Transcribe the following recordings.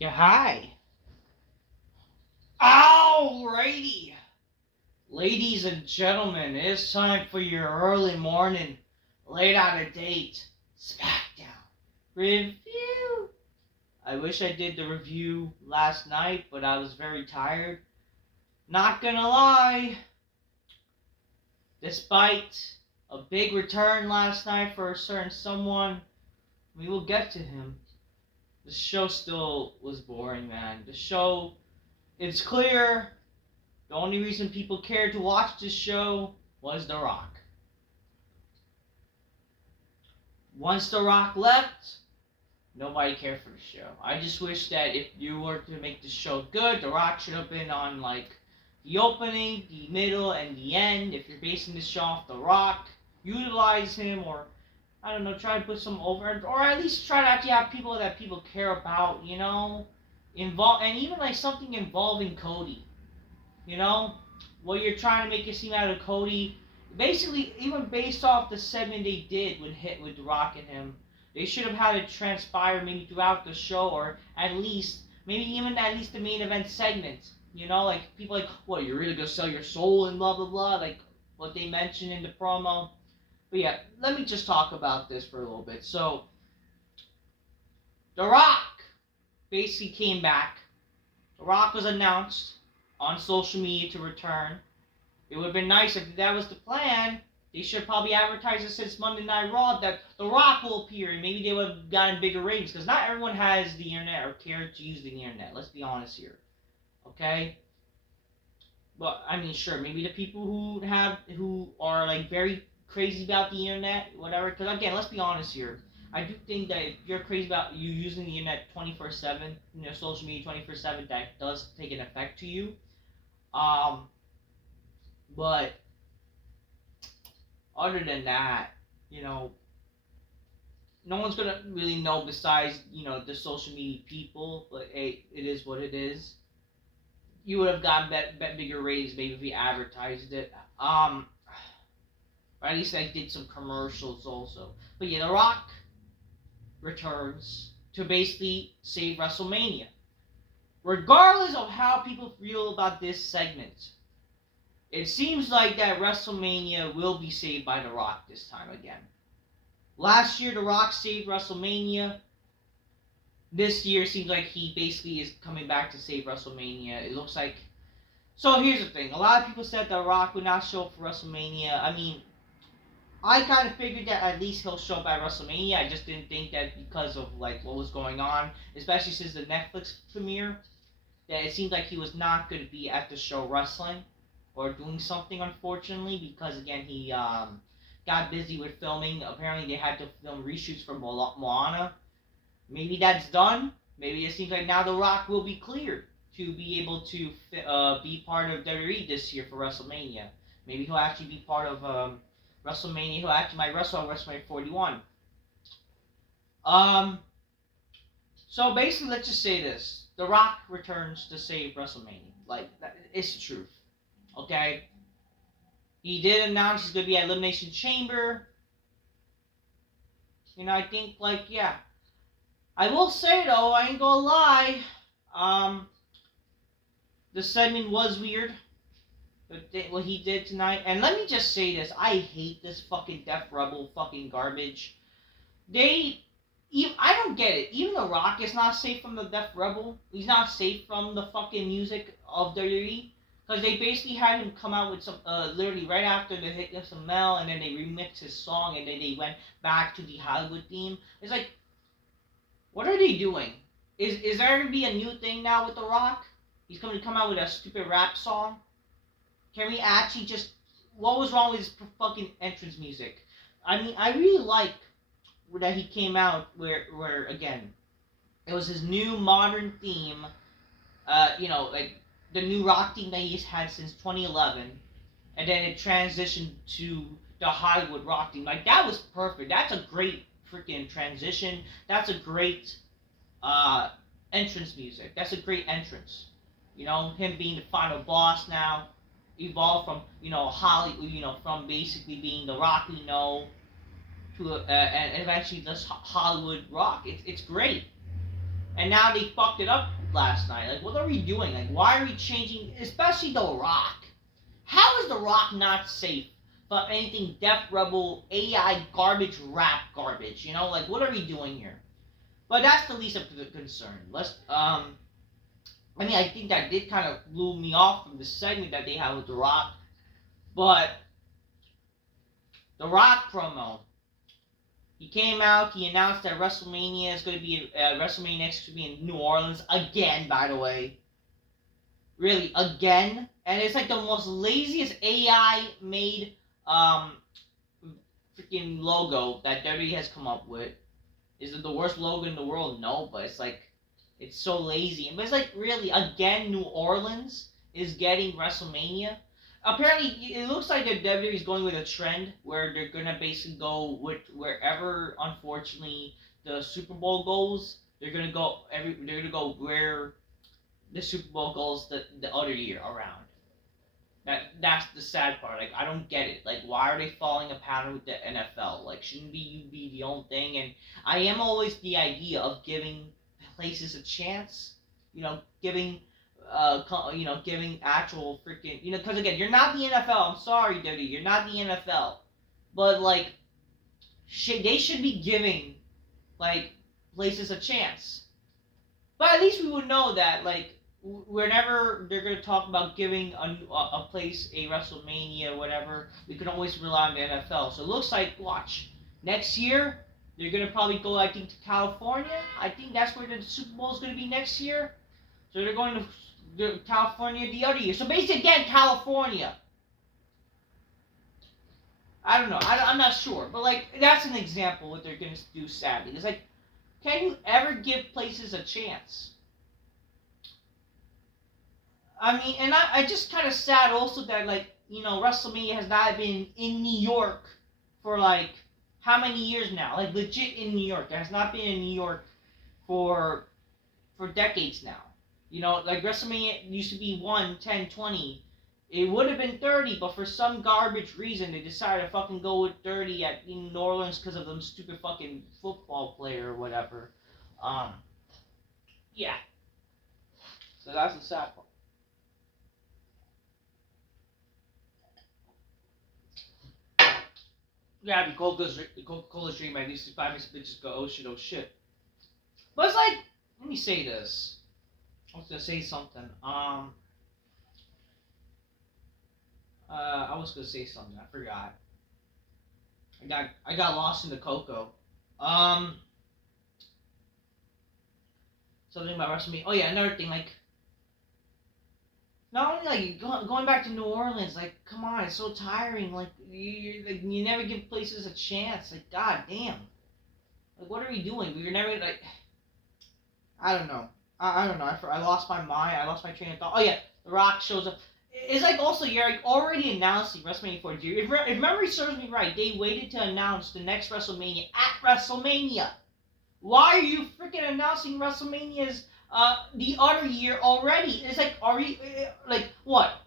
Yeah, hi. Alrighty. Ladies and gentlemen, it's time for your early morning, late out of date Smackdown review. I wish I did the review last night, but I was very tired. Not gonna lie, despite a big return last night for a certain someone, we will get to him. The show still was boring, man. The show, it's clear. The only reason people cared to watch this show was The Rock. Once The Rock left, nobody cared for the show. I just wish that if you were to make the show good, The Rock should have been on like the opening, the middle, and the end. If you're basing this show off The Rock, utilize him, or I don't know, try to put some over, or at least try to actually have people that people care about, involve, and even like something involving Cody. You know, what you're trying to make it seem out of Cody. Basically, even based off the segment they did with Rock and him, they should have had it transpire maybe throughout the show, or at least the main event segment. You know, like people like, what, you're really gonna sell your soul and blah blah blah, like what they mentioned in the promo. But yeah, let me just talk about this for a little bit. So, The Rock basically came back. The Rock was announced on social media to return. It would have been nice if that was the plan. They should probably advertise it since Monday Night Raw that The Rock will appear, and maybe they would have gotten bigger ratings, because not everyone has the internet or care to use the internet. Let's be honest here, okay? But I mean, sure, maybe the people who are like very crazy about the internet, whatever. Because again, let's be honest here. I do think that if you're crazy about you using the internet 24/7, social media 24/7, that does take an effect to you. Um, but other than that, you know, no one's gonna really know besides the social media people. But hey, it is what it is. You would have gotten bigger ratings maybe if we advertised it. Or at least I did some commercials also. But yeah, The Rock returns to basically save WrestleMania. Regardless of how people feel about this segment, it seems like that WrestleMania will be saved by The Rock this time again. Last year, The Rock saved WrestleMania. This year seems like he basically is coming back to save WrestleMania. It looks like. So here's the thing. A lot of people said The Rock would not show up for WrestleMania. I mean, I kind of figured that at least he'll show up at WrestleMania. I just didn't think that because of like what was going on, especially since the Netflix premiere, that it seemed like he was not going to be at the show wrestling or doing something, unfortunately, because again he got busy with filming. Apparently, they had to film reshoots for Moana. Maybe that's done. Maybe it seems like now The Rock will be cleared to be able to be part of WWE this year for WrestleMania. Maybe he'll actually be part of WrestleMania. He'll actually might wrestle on WrestleMania 41. Um. So basically, let's just say this: The Rock returns to save WrestleMania. Like it's the truth. Okay. He did announce he's gonna be at Elimination Chamber. I think yeah. I will say though, I ain't gonna lie. Um, the segment was weird. What he did tonight, and let me just say this: I hate this fucking Def Rebel fucking garbage. I don't get it. Even The Rock is not safe from the Def Rebel. He's not safe from the fucking music of WWE. Because they basically had him come out with some, literally right after the hit of some Mel, and then they remixed his song, and then they went back to the Hollywood theme. It's like, what are they doing? Is there going to be a new thing now with The Rock? He's going to come out with a stupid rap song? Can we actually just... What was wrong with his fucking entrance music? I mean, I really like that he came out where again, it was his new modern theme, like the new rock theme that he's had since 2011, and then it transitioned to the Hollywood rock theme. Like, that was perfect. That's a great freaking transition. That's a great entrance music. That's a great entrance. Him being the final boss now, evolved from, Hollywood, from basically being the Rock we know to and eventually this Hollywood Rock. It's great. And now they fucked it up last night. Like, what are we doing? Like, why are we changing, especially The Rock? How is The Rock not safe from anything Def Rebel, AI garbage, rap garbage? You know, like, what are we doing here? But that's the least of the concern. I mean, I think that did kind of blew me off from the segment that they had with The Rock. But The Rock promo, he came out, he announced that WrestleMania is going to be, WrestleMania next to be in New Orleans again, by the way. Really, again. And it's like the most laziest AI made freaking logo that WWE has come up with. Is it the worst logo in the world? No, but it's like, it's so lazy. But it's like, really, again, New Orleans is getting WrestleMania. Apparently, it looks like the WWE is going with a trend where they're gonna basically go with wherever, unfortunately, the Super Bowl goes. They're gonna go where the Super Bowl goes the other year around. That's the sad part. Like, I don't get it. Like, why are they following a pattern with the NFL? Like, shouldn't you be the own thing? And I am always the idea of giving places a chance. You know, giving giving actual freaking, because again, you're not the NFL. I'm sorry, WWE, you're not the NFL. But like, they should be giving like places a chance. But at least we would know that, like, whenever they're going to talk about giving a place a WrestleMania, whatever, we can always rely on the NFL. So it looks like, watch, next year, they're going to probably go, I think, to California. I think that's where the Super Bowl is going to be next year. So they're going to California the other year. So basically, again, California. I don't know. I'm not sure. But, like, that's an example of what they're going to do, sadly. It's like, can you ever give places a chance? I mean, and I just kind of sad also that, like, WrestleMania has not been in New York for, like, how many years now? Like, legit in New York. It has not been in New York for decades now. Like, WrestleMania used to be 1, 10, 20. It would have been 30, but for some garbage reason, they decided to fucking go with 30 in New Orleans because of them stupid fucking football player or whatever. Yeah. So that's the sad part. Yeah, the Coca-Cola's drink, man. These 5 minutes bitches go, oh shit. But it's like, let me say this. I was gonna say something. I was gonna say something. I forgot. I got lost in the cocoa. Something about WrestleMania. Oh yeah, another thing. Like, not only like going back to New Orleans. Like, come on, it's so tiring. Like, you never give places a chance. Like, god damn. Like, what are we doing? We were never like. I don't know. I don't know. I lost my mind. I lost my train of thought. Oh yeah, The Rock shows up. It's like also you're like already announcing WrestleMania 42. If memory serves me right, they waited to announce the next WrestleMania at WrestleMania. Why are you freaking announcing WrestleMania's the other year already? It's like, are you like what?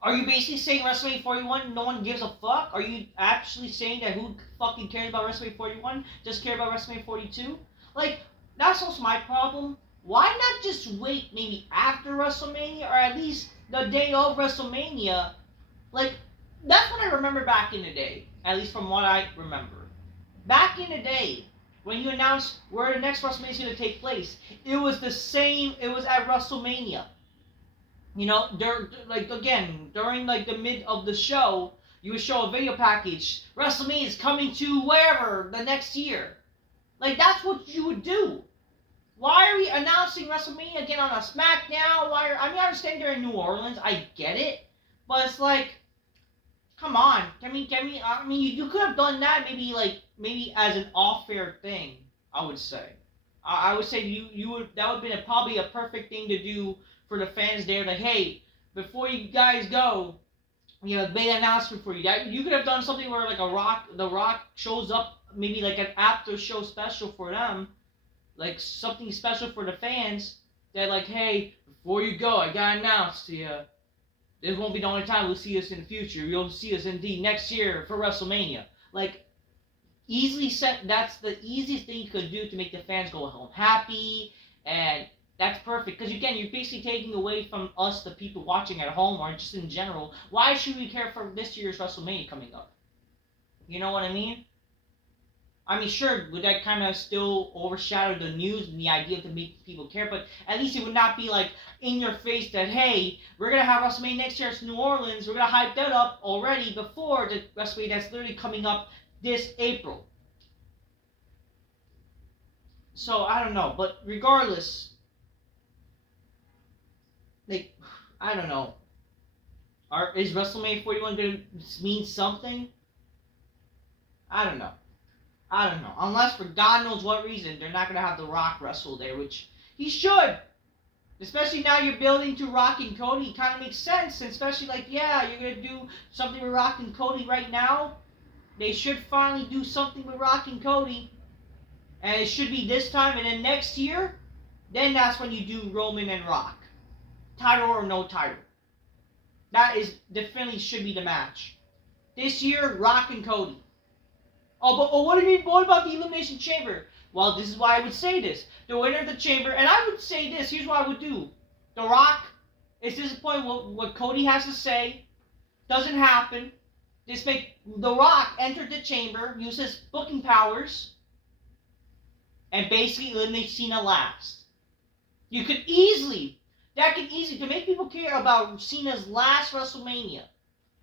Are you basically saying WrestleMania 41 no one gives a fuck? Are you actually saying that who fucking cares about WrestleMania 41? Just care about WrestleMania 42? Like, that's also my problem. Why not just wait maybe after WrestleMania or at least the day of WrestleMania? Like, that's what I remember back in the day. At least from what I remember. Back in the day, when you announced where the next WrestleMania is going to take place, it was the same, it was at WrestleMania. During like the mid of the show, you would show a video package. WrestleMania is coming to wherever the next year. Like, that's what you would do. Why are we announcing WrestleMania again on a Smackdown? I understand they're in New Orleans. I get it. But it's like, come on. You could have done that maybe as an off-air thing, I would say. I would say that would have been probably a perfect thing to do for the fans there. Like, hey, before you guys go, made an announcement for you. You could have done something where like The Rock shows up, maybe like an after show special for them, like something special for the fans. That like, hey, before you go, I gotta announce to you, this won't be the only time we'll see us in the future. You'll see us indeed next year for WrestleMania. Like, That's the easiest thing you could do to make the fans go home happy, and that's perfect. Because again, you're basically taking away from us, the people watching at home, or just in general. Why should we care for this year's WrestleMania coming up? You know what I mean? I mean, sure, would that kind of still overshadow the news and the idea to make people care, but at least it would not be like in your face that, hey, we're going to have WrestleMania next year, it's New Orleans, we're going to hype that up already before the WrestleMania that's literally coming up this April. So, I don't know, but regardless, like, I don't know. Is WrestleMania 41 going to mean something? I don't know. Unless for God knows what reason, they're not going to have The Rock wrestle there, which he should. Especially now you're building to Rock and Cody. It kind of makes sense. Especially like, yeah, you're going to do something with Rock and Cody right now. They should finally do something with Rock and Cody. And it should be this time. And then next year, then that's when you do Roman and Rock. Title or no title. That is definitely should be the match. This year, Rock and Cody. Oh, what do you mean? What about the Elimination Chamber? Well, this is why I would say this. The winner of the Chamber, and I would say this, here's what I would do. The Rock is disappointed what Cody has to say. Doesn't happen. Just make The Rock enter the Chamber, use his booking powers, and basically eliminate Cena last. That could easily, to make people care about Cena's last WrestleMania.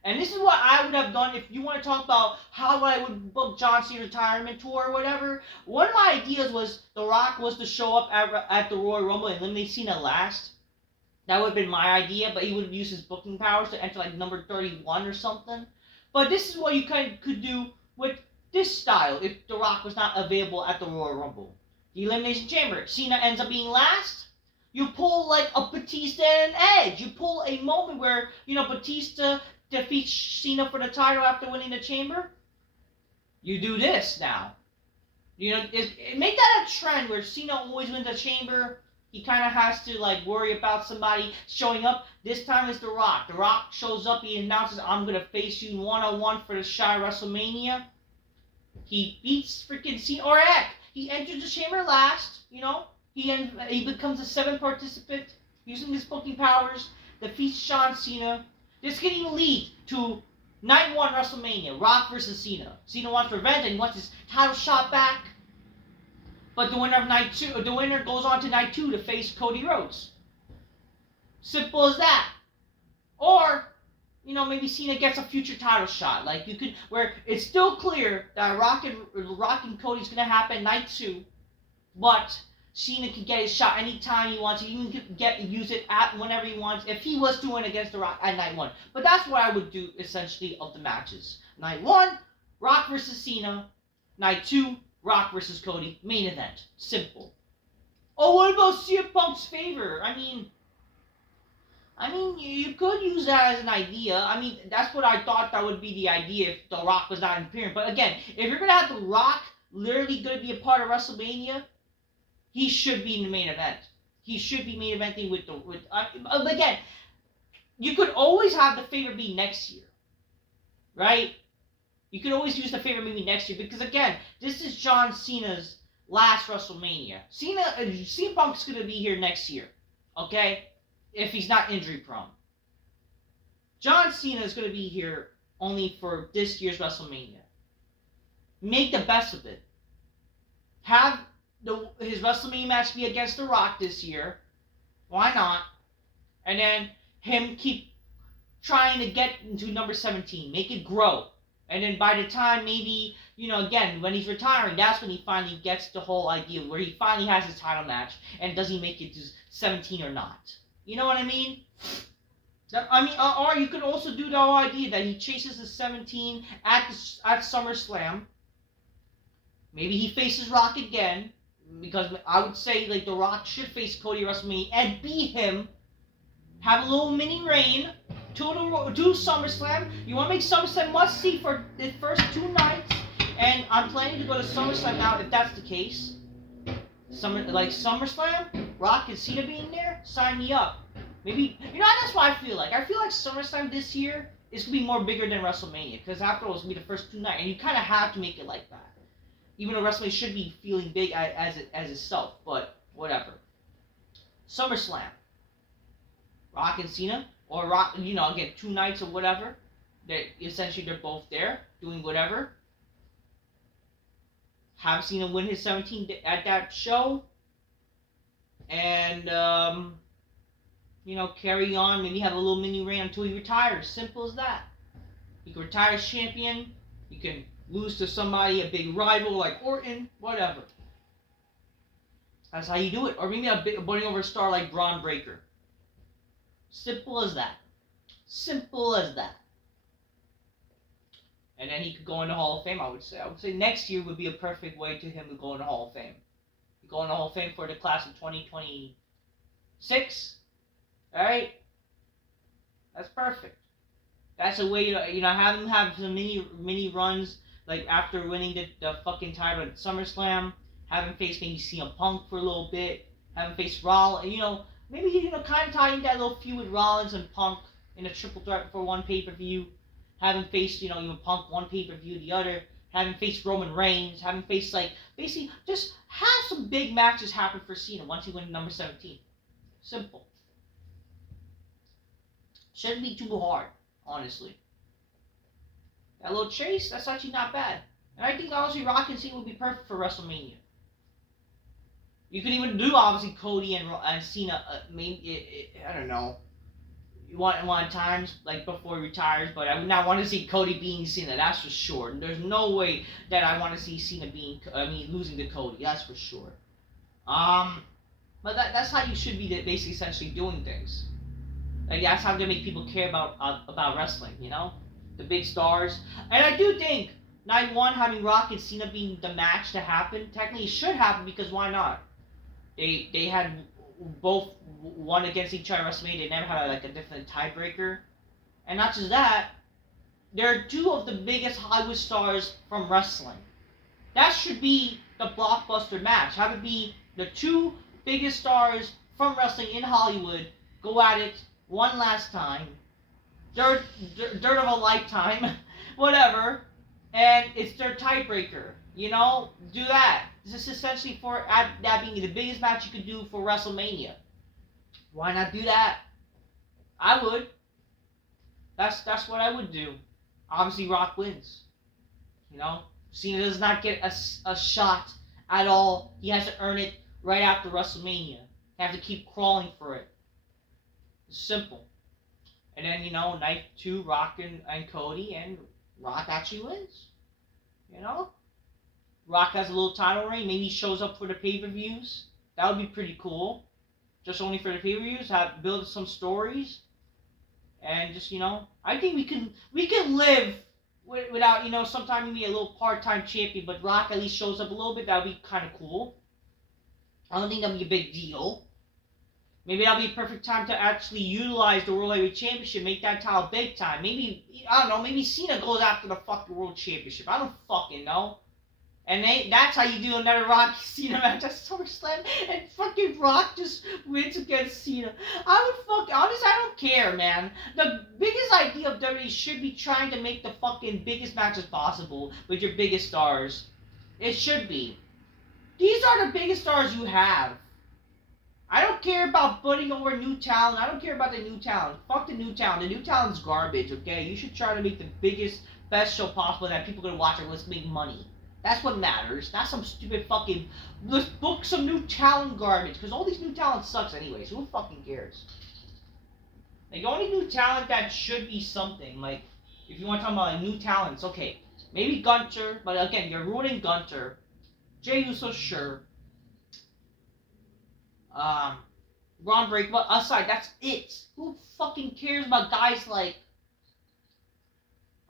And this is what I would have done if you want to talk about how I would book John Cena's retirement tour or whatever. One of my ideas was The Rock was to show up at the Royal Rumble and eliminate Cena last. That would have been my idea, but he would have used his booking powers to enter like number 31 or something. But this is what you kind of could do with this style if The Rock was not available at the Royal Rumble. The Elimination Chamber. Cena ends up being last. You pull like a Batista and an Edge. You pull a moment where, Batista defeats Cena for the title after winning the Chamber. You do this now. Make that a trend where Cena always wins the Chamber. He kind of has to like worry about somebody showing up. This time it's The Rock. The Rock shows up. He announces, "I'm gonna face you one-on-one for the shot at WrestleMania." He beats freaking Cena, or heck, he enters the Chamber last. He becomes the 7th participant using his booking powers. Defeats John Cena. This can even lead to Night 1 WrestleMania, Rock versus Cena. Cena wants revenge and he wants his title shot back. But the winner goes on to Night 2 to face Cody Rhodes. Simple as that. Or, maybe Cena gets a future title shot. Like where it's still clear that Rock and Cody's gonna happen Night 2, but Cena can get his shot anytime he wants. He even use it at whenever he wants. If he was doing against The Rock at Night 1. But that's what I would do, essentially, of the matches. Night 1, Rock versus Cena. Night 2, Rock versus Cody. Main event. Simple. Oh, what about CM Punk's favor? I mean, you could use that as an idea. I mean, that's what I thought that would be the idea if The Rock was not appearing. But again, if you're going to have The Rock literally going to be a part of WrestleMania, he should be in the main event. He should be main eventing again, you could always have the favor be next year, right? You could always use the favor maybe next year because again, this is John Cena's last WrestleMania. CM Punk's gonna be here next year, okay? If he's not injury prone. John Cena is gonna be here only for this year's WrestleMania. Make the best of it. Have his WrestleMania match be against The Rock this year. Why not? And then him keep trying to get into number 17. Make it grow. And then by the time maybe, again, when he's retiring, that's when he finally gets the whole idea where he finally has his title match and does he make it to 17 or not. You know what I mean? Or you could also do the whole idea that he chases the 17 at SummerSlam. Maybe he faces Rock again. Because I would say like The Rock should face Cody at WrestleMania and beat him. Have a little mini reign to SummerSlam. You want to make SummerSlam must see for the first 2 nights, and I'm planning to go to SummerSlam now if that's the case. SummerSlam, Rock and Cena being there, sign me up. Maybe that's what I feel like. I feel like SummerSlam this year is gonna be more bigger than WrestleMania because after all, it's gonna be the first 2 nights, and you kind of have to make it like that. Even though WrestleMania should be feeling big as itself, but whatever. SummerSlam, Rock and Cena, or Rock, again, 2 nights or whatever. They're both there doing whatever. Have Cena win his 17th at that show, and carry on. Maybe have a little mini reign until he retires. Simple as that. He can retire as champion. He can lose to somebody, a big rival like Orton, whatever. That's how you do it. Or maybe a burning over star like Braun Breaker. Simple as that. Simple as that. And then he could go in the Hall of Fame, I would say. I would say next year would be a perfect way to him to go in the Hall of Fame. He go in the Hall of Fame for the class of 2026. Alright? That's perfect. That's a way to, have him have some mini runs, like after winning the fucking title at SummerSlam, have him face maybe CM Punk for a little bit, have him face Rollins, maybe, kind of tie in that little feud with Rollins and Punk in a triple threat for one pay-per-view, have him face, even Punk one pay-per-view, the other, have him face Roman Reigns, have him face, basically, just have some big matches happen for Cena once he wins number 17. Simple. Shouldn't be too hard, honestly. That little chase, that's actually not bad. And I think, honestly, Rock and Cena would be perfect for WrestleMania. You could even do, obviously, Cody and Cena, maybe, I don't know, one times, like, before he retires, but I would not want to see Cody beating Cena, that's for sure. There's no way that I want to see Cena losing to Cody, that's for sure. But that's how you should be basically essentially doing things. Like, that's how they make people care about wrestling, The big stars. And I do think, night one, having Rock and Cena being the match to happen, technically should happen, because why not? They had both won against each other at WrestleMania. They never had a different tiebreaker. And not just that, they're two of the biggest Hollywood stars from wrestling. That should be the blockbuster match. Have it be the two biggest stars from wrestling in Hollywood go at it one last time. Dirt of a lifetime. Whatever. And it's their tiebreaker. Do that. This is essentially for that being the biggest match you could do for WrestleMania. Why not do that? I would. That's what I would do. Obviously, Rock wins. Cena does not get a shot at all. He has to earn it right after WrestleMania. Have to keep crawling for it. It's simple. And then, night 2, Rock and Cody, and Rock actually wins. Rock has a little title reign. Maybe he shows up for the pay-per-views. That would be pretty cool. Just only for the pay-per-views. Build some stories. And just, I think we can live without, sometime maybe a little part-time champion, but Rock at least shows up a little bit. That would be kind of cool. I don't think that would be a big deal. Maybe that'll be a perfect time to actually utilize the World Heavyweight Championship, make that title big time. Maybe, I don't know, maybe Cena goes after the fucking World Championship. I don't fucking know. And that's how you do another Rock Cena match at SummerSlam, and fucking Rock just wins against Cena. Honestly, I don't care, man. The biggest idea of WWE should be trying to make the fucking biggest matches possible with your biggest stars. It should be. These are the biggest stars you have. I don't care about putting over new talent. I don't care about the new talent. Fuck the new talent. The new talent's garbage, okay? You should try to make the biggest, best show possible that people are going to watch and let's make money. That's what matters. Not some stupid fucking, let's book some new talent garbage. Because all these new talent sucks anyways. Who fucking cares? The only new talent that should be something, if you want to talk about new talents, okay. Maybe Gunter, but again, you're ruining Gunter. Jey Uso, sure. Braun Breaker, but aside, that's it. Who fucking cares about guys like,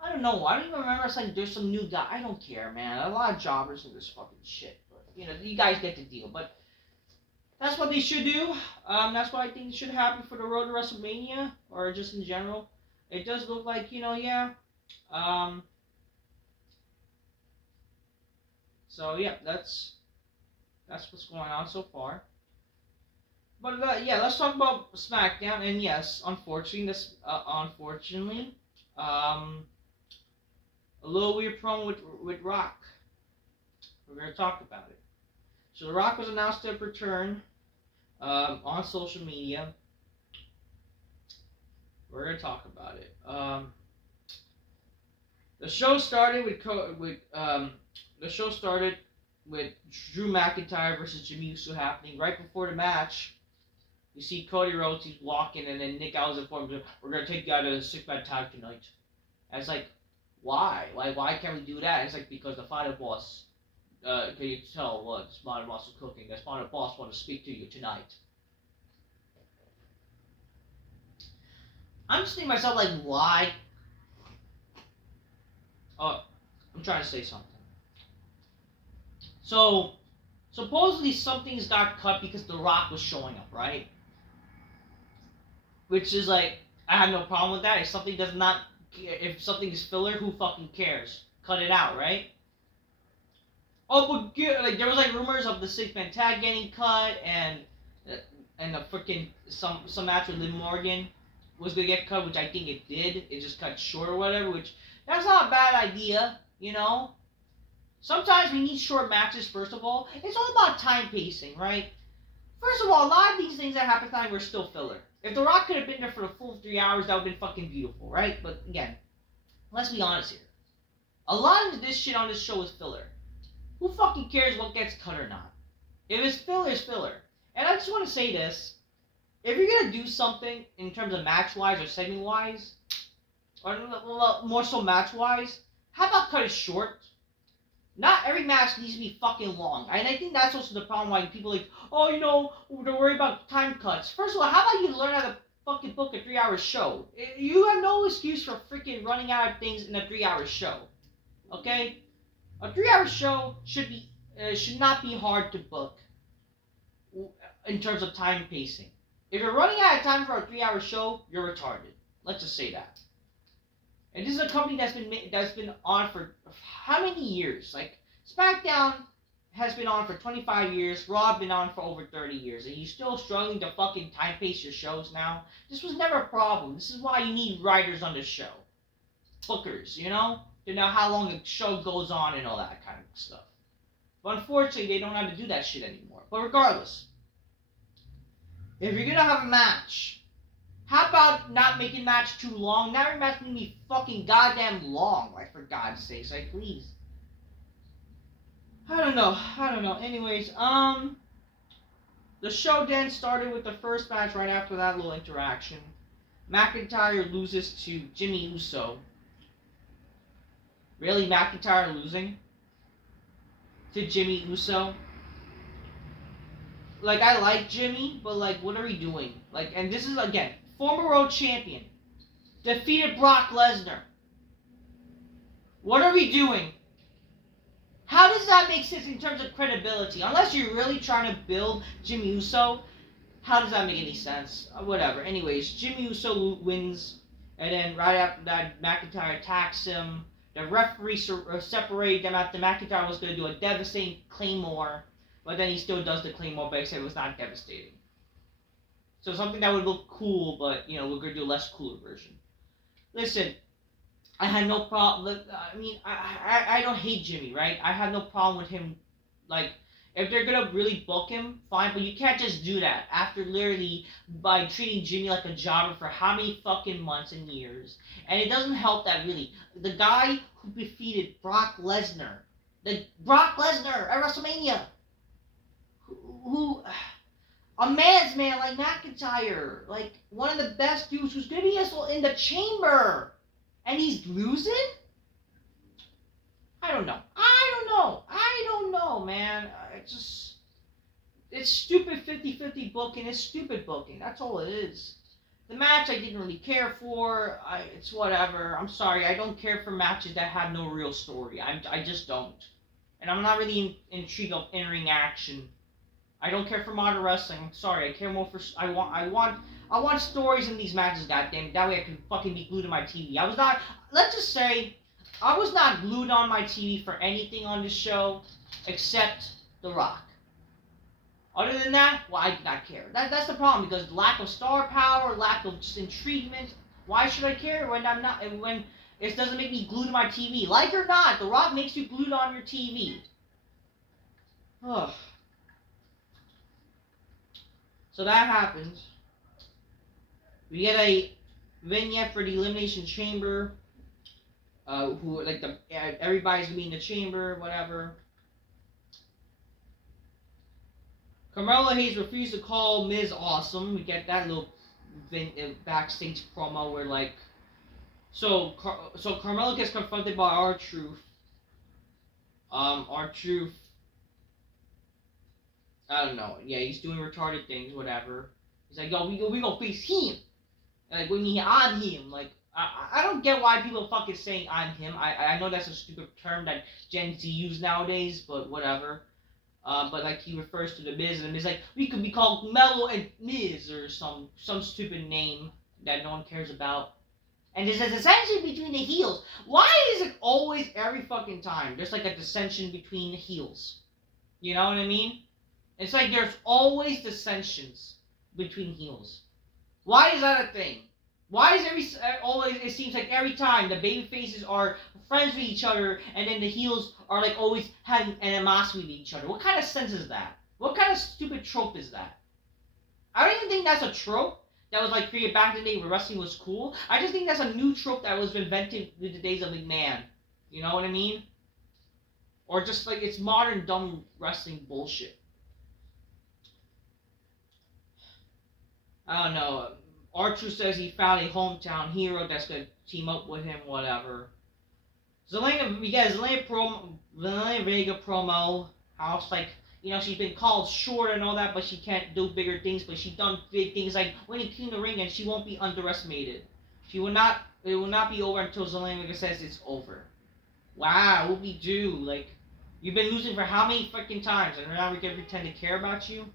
I don't know, I don't even remember saying there's some new guy. I don't care, man. A lot of jobbers in this fucking shit. But, you guys get the deal. But that's what they should do. That's what I think should happen for the road to WrestleMania, or just in general. It does look like, yeah. So, yeah, that's what's going on so far. But let's talk about SmackDown. And yes, unfortunately, a little weird promo with Rock. We're going to talk about it. So The Rock was announced to return on social media. We're going to talk about it. The show started with Drew McIntyre versus Jimmy Uso happening. Right before the match, you see Cody Rhodes, he's walking, and then Nick Aldis informs him, "We're gonna take you out of the 6-man tag tonight." And it's like, why? Why can't we do that? And it's like, because the final boss, can you tell what the final boss is cooking? The final boss wants to speak to you tonight. I'm just thinking to myself, like, why? Oh, I'm trying to say something. So, supposedly something's got cut because The Rock was showing up, right? Which is like, I have no problem with that. If something is filler, who fucking cares? Cut it out, right? Oh, but like there was like rumors of the 6-man tag getting cut, and the freaking some match with Liv Morgan was gonna get cut, which I think it did. It just cut short or whatever, which that's not a bad idea, you know. Sometimes we need short matches. First of all, it's all about time pacing, right? First of all, a lot of these things that happened tonight were still filler. If The Rock could have been there for the full 3 hours, that would have been fucking beautiful, right? But again, let's be honest here. A lot of this shit on this show is filler. Who fucking cares what gets cut or not? If it's filler, it's filler. And I just want to say this. If you're going to do something in terms of match-wise or segment-wise, or more so match-wise, how about cut it short? Not every match needs to be fucking long. And I think that's also the problem why people are like, oh, you know, they're worried about time cuts. First of all, how about you learn how to fucking book a 3-hour show? You have no excuse for freaking running out of things in a 3-hour show. Okay? A 3-hour show should not be hard to book in terms of time pacing. If you're running out of time for a 3-hour show, you're retarded. Let's just say that. And this is a company that's been on for how many years? Like, SmackDown has been on for 25 years. Raw has been on for over 30 years. And you're still struggling to fucking time pace your shows now? This was never a problem. This is why you need writers on the show. Bookers, you know? To know how long a show goes on and all that kind of stuff. But unfortunately, they don't have to do that shit anymore. But regardless, if you're gonna have a match, how about not making match too long? Not every match needs to be fucking goddamn long, like, for God's sakes, like, please. I don't know. Anyways, the show then started with the first match right after that little interaction. McIntyre loses to Jimmy Uso. Really, McIntyre losing to Jimmy Uso? Like, I like Jimmy, but, like, what are we doing? Like, and this is, again, former world champion, defeated Brock Lesnar. What are we doing? How does that make sense in terms of credibility? Unless you're really trying to build Jimmy Uso, how does that make any sense? Whatever. Anyways, Jimmy Uso wins, and then right after that, McIntyre attacks him. The referee separated them after McIntyre was going to do a devastating Claymore, but then he still does the Claymore, but except it was not devastating. So something that would look cool, but, you know, we're going to do a less cooler version. Listen, I had no problem. I mean, I don't hate Jimmy, right? I have no problem with him. Like, if they're going to really book him, fine, but you can't just do that after literally by treating Jimmy like a jobber for how many fucking months and years. And it doesn't help that really. The guy who defeated Brock Lesnar at WrestleMania, who a man's man like McIntyre, like one of the best dudes who's going to be in the chamber, and he's losing? I don't know, man. It's stupid 50-50 booking. It's stupid booking. That's all it is. The match I didn't really care for. It's whatever. I'm sorry. I don't care for matches that have no real story. I just don't. And I'm not really intrigued of in-ring action. I don't care for modern wrestling. I'm sorry. I care more for. I want stories in these matches. Goddamn. That way I can fucking be glued to my TV. Let's just say, I was not glued on my TV for anything on this show except The Rock. Other than that, well, I did not care. That's the problem, because lack of star power, lack of just intriguement. Why should I care when it doesn't make me glued to my TV? Like or not, The Rock makes you glued on your TV. Oh. So that happens. We get a vignette for the Elimination Chamber. Who like everybody's gonna be in the chamber, whatever. Carmelo Hayes refused to call Miz awesome. We get that little backstage promo where like, so Carmelo gets confronted by R-Truth. R-Truth, I don't know. Yeah, he's doing retarded things, whatever. He's like, yo, we go face him. And like, we mean on him. Like, I don't get why people fucking saying on him. I know that's a stupid term that Gen Z use nowadays, but whatever. But like he refers to the Miz, and Miz like, we could be called Mello and Miz or some stupid name that no one cares about. And this is essentially between the heels. Why is it always every fucking time there's like a dissension between the heels? You know what I mean? It's like there's always dissensions between heels. Why is that a thing? Why is always, it seems like every time the baby faces are friends with each other and then the heels are like always having animosity with each other? What kind of sense is that? What kind of stupid trope is that? I don't even think that's a trope that was like created back in the day where wrestling was cool. I just think that's a new trope that was invented in the days of McMahon. You know what I mean? Or just like it's modern dumb wrestling bullshit. I don't know. R-Truth says he found a hometown hero that's gonna team up with him, whatever. We got Zelina Vega promo. How it's like, you know, she's been called short and all that, but she can't do bigger things. But she's done big things like winning King of the Ring, and she won't be underestimated. It will not be over until Zelina Vega says it's over. Wow, what we do? Like, you've been losing for how many freaking times, and now we're gonna pretend to care about you?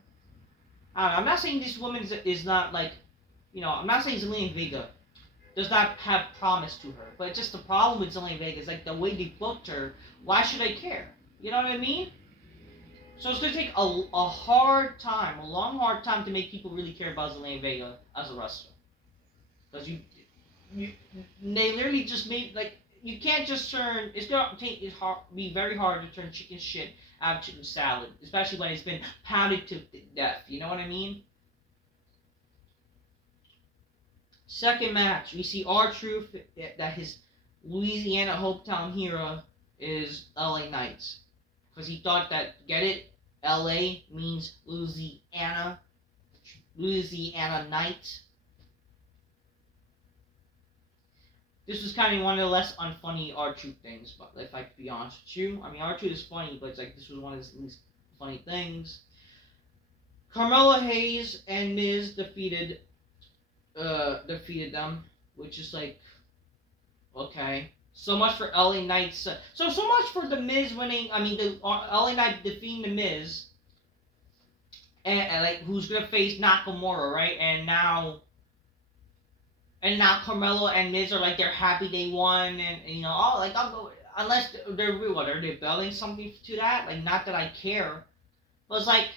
I don't know, I'm not saying this woman is not like, you know, I'm not saying Zelina Vega does not have promise to her, but just the problem with Zelina Vega is like the way they booked her. Why should I care? You know what I mean? So it's gonna take a long hard time to make people really care about Zelina Vega as a wrestler, because they literally just made like, you can't just turn. It's gonna be very hard to turn chicken shit out of chicken salad, especially when it's been pounded to death. You know what I mean? Second match, we see R-Truth that his Louisiana hometown hero is LA Knights. Because he thought that, get it? LA means Louisiana. Louisiana Knights. This was kind of one of the less unfunny R-Truth things, but if I could be honest with you. I mean, R-Truth is funny, but it's like this was one of his least funny things. Carmelo Hayes and Miz defeated them, which is like, okay. So much for LA Knights. So much for the Miz winning. I mean, the LA Knight defeating the Miz, and like who's gonna face Nakamura, right? And now Carmelo and Miz are like they're happy they won, and you know, oh, like unless they're what are they building something to that? Like, not that I care, but it's like,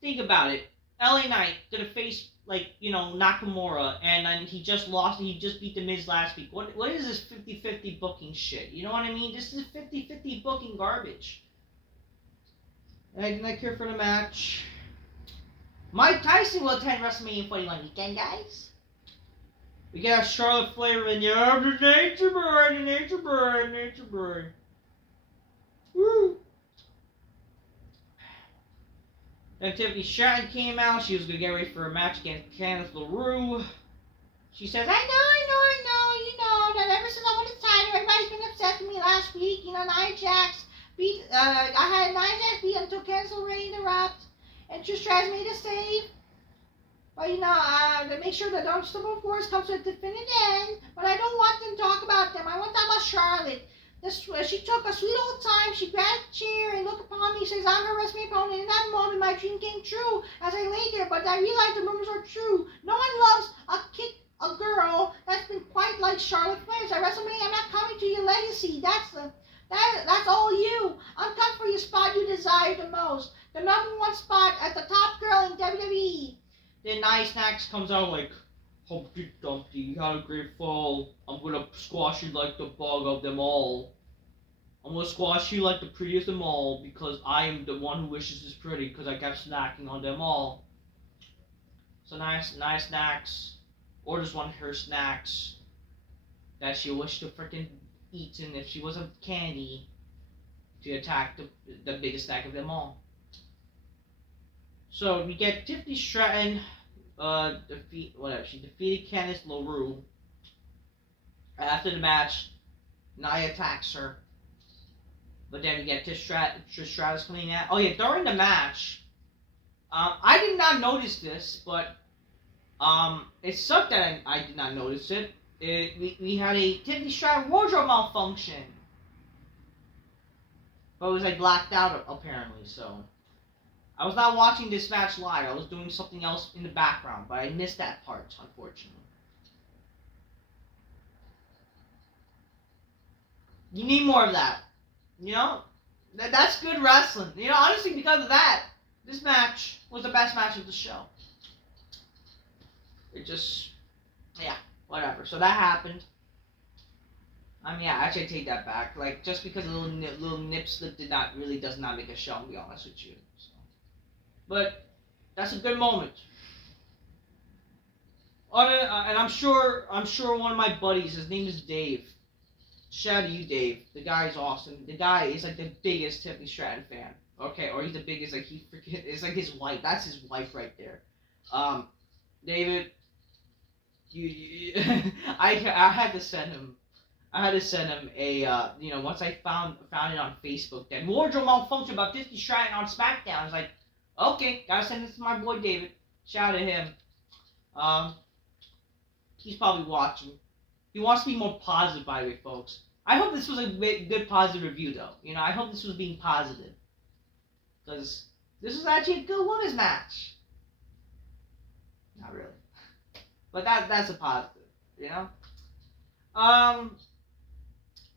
think about it. LA Knight gonna face, like, you know, Nakamura, and then he just lost, he just beat the Miz last week. What is this 50-50 booking shit? You know what I mean? This is 50-50 booking garbage. And I did not care for the match. Mike Tyson will attend WrestleMania 41 weekend, guys. We got a Charlotte Flair in the Nature Boy. Woo! Then Tiffany Stratton came out. She was going to get ready for a match against Candice LaRue. She says, I know, you know, that ever since I won the title, everybody's been upset with me last week. You know, Nia Jax beat, I had Nia Jax beat until Candice LaRue interrupt. And Trish Stratus made a save. But, you know, to make sure that the Unstoppable Force comes to a definitive end. But I don't want them to talk about them. I want to talk about Charlotte. She took a sweet old time. She grabbed a chair and looked upon me. Says, I'm her WrestleMania opponent. In that moment, my dream came true as I lay there. But I realized the rumors are true. No one loves a girl that's been quite like Charlotte Flair. At WrestleMania, I'm not coming to your legacy. That's all you. I'm coming for your spot you desire the most. The number one spot as the top girl in WWE. Then Nia Jax comes out like, Humpty Dumpty, you had a great fall. I'm gonna squash you like the bug of them all. I'm gonna squash you like the prettiest of them all because I am the one who wishes is pretty because I kept snacking on them all. So nice snacks. Orders one of her snacks that she wished to freaking eat, and if she was a candy, to attack the biggest snack of them all. So we get Tiffany Stratton, she defeated Candice LaRue. After the match, Nia attacks her. But then we get Trish Stratus coming out. Oh yeah, during the match, I did not notice this, but it sucked that I did not notice it. We had a Tiffany Stratton wardrobe malfunction. But it was like blacked out apparently, so I was not watching this match live. I was doing something else in the background, but I missed that part, unfortunately. You need more of that. You know? That's good wrestling. You know, honestly, because of that, this match was the best match of the show. It just, yeah, whatever. So that happened. I mean, yeah, actually, I take that back. Like, just because a little nip slip does not make a show, I'll be honest with you. So. But that's a good moment. And I'm sure one of my buddies, his name is Dave. Shout out to you, Dave. The guy is awesome. The guy is like the biggest Tiffany Stratton fan. Okay, or he's the biggest, like it's like his wife. That's his wife right there. David, you I had to send him. I had to send him a, once I found it on Facebook, that wardrobe malfunction about Tiffany Stratton on SmackDown. I was like, okay, gotta send this to my boy David. Shout out to him. He's probably watching. He wants to be more positive, by the way, folks. I hope this was a good positive review, though. You know, I hope this was being positive. Because this was actually a good women's match. Not really. But that's a positive, you know?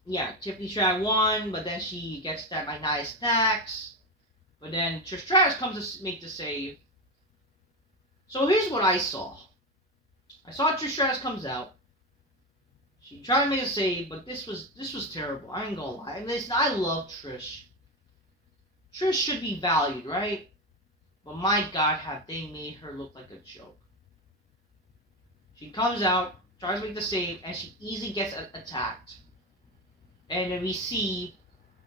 Yeah, Tiffany Stratton won, but then she gets stabbed by Nia Snax. But then Trish Stratus comes to make the save. So here's what I saw. I saw Trish Stratus comes out. She tried to make a save, but this was terrible. I ain't gonna lie. And listen, I love Trish. Trish should be valued, right? But my God, have they made her look like a joke. She comes out, tries to make the save, and she easily gets attacked. And then we see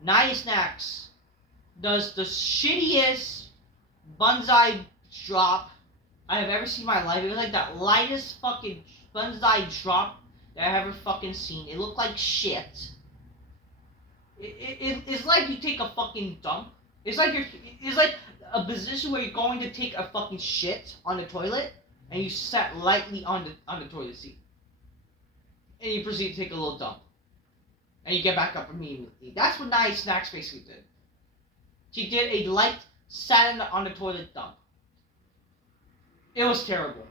Nia Snax does the shittiest bonsai drop I have ever seen in my life. It was like the lightest fucking bonsai drop that I've ever fucking seen. It looked like shit. It's like you take a fucking dump. It's like a position where you're going to take a fucking shit on the toilet and you sat lightly on the toilet seat. And you proceed to take a little dump. And you get back up immediately. That's what Nia Snax basically did. She did a light sat on the toilet dump. It was terrible.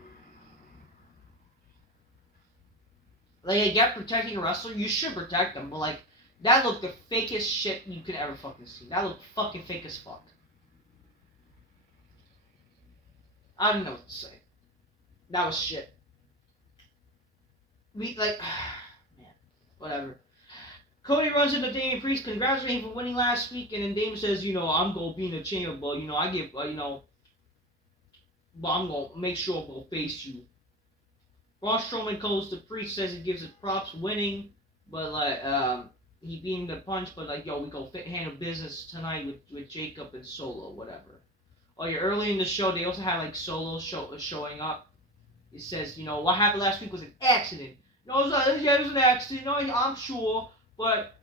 Like, I get protecting a wrestler, you should protect them, but like, that looked the fakest shit you could ever fucking see. That looked fucking fake as fuck. I don't know what to say. That was shit. Man, whatever. Cody runs into Damian Priest, congratulating him for winning last week, and then Damian says, I'm gonna be in the chamber, but I give, but I'm gonna make sure I'm gonna face you. Braun Strowman goes to Priest, says he gives it props winning, but he beat him the punch, but we go handle business tonight with Jacob and Solo, whatever. Oh yeah, early in the show they also had Solo showing up. It says, what happened last week was an accident. It was an accident. I'm sure, but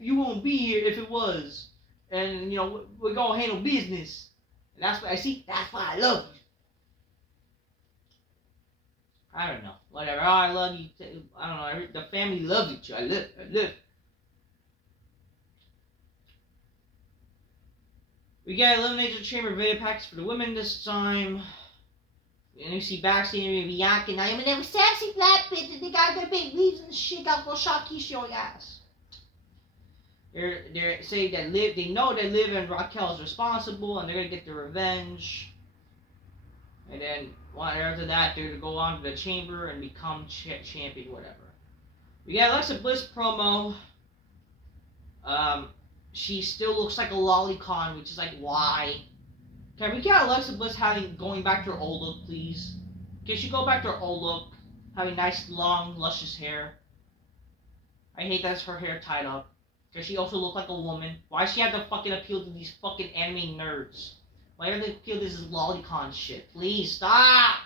you won't be here if it was. And we're gonna handle business. And that's what I see. That's why I love you. I don't know. Whatever. Oh, I love you. I don't know. The family loves each other. I live. We get Elimination Chamber video packs for the women this time. And you see backstage Bianca and I am never sexy flat bitch and they got their big leaves and shit. Got go shot Keisha your ass. They're saying that they know that Liv and Raquel is responsible and they're gonna get their revenge. And then after that, they're gonna go on to the chamber and become champion, whatever. We got Alexa Bliss promo. She still looks like a lolicon, which is like, why? Can we get Alexa Bliss going back to her old look, please? Can she go back to her old look, having nice, long, luscious hair? I hate that her hair tied up. Because she also looked like a woman. Why does she have to fucking appeal to these fucking anime nerds? Why do they appeal to this lolicon shit? Please, stop!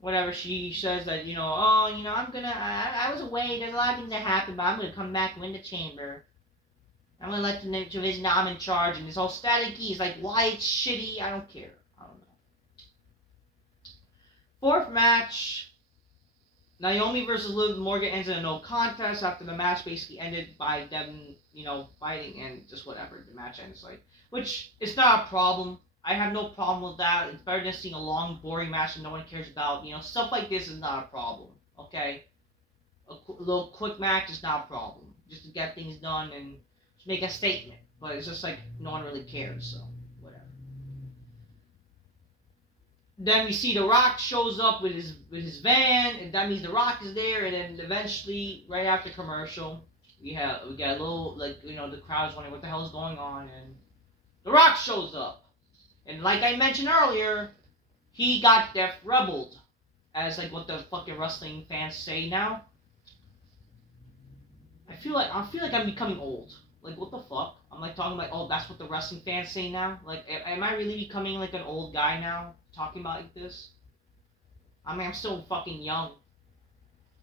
Whatever, she says that, I was away, there's a lot of things that happened, but I'm gonna come back and win the chamber. I'm gonna let the division know I'm in charge, and this whole staticky is like, why it's shitty, I don't care. I don't know. Fourth match, Naomi versus Liv Morgan ends in a no contest after the match basically ended by Devin, fighting and just whatever, the match ends like, which is not a problem. I have no problem with that. It's better than seeing a long, boring match that no one cares about. Stuff like this is not a problem, okay? A little quick match is not a problem. Just to get things done and just make a statement. But it's just like, no one really cares, so whatever. Then we see The Rock shows up with his van, and that means The Rock is there, and then eventually, right after commercial, we get a little, the crowd's wondering what the hell is going on, and The Rock shows up. And like I mentioned earlier, he got Def Rebelled, as like what the fucking wrestling fans say now. I feel like I'm becoming old. Like, what the fuck? I'm like talking like, oh, that's what the wrestling fans say now. Like, am I really becoming like an old guy now, talking about like this? I mean, I'm still fucking young.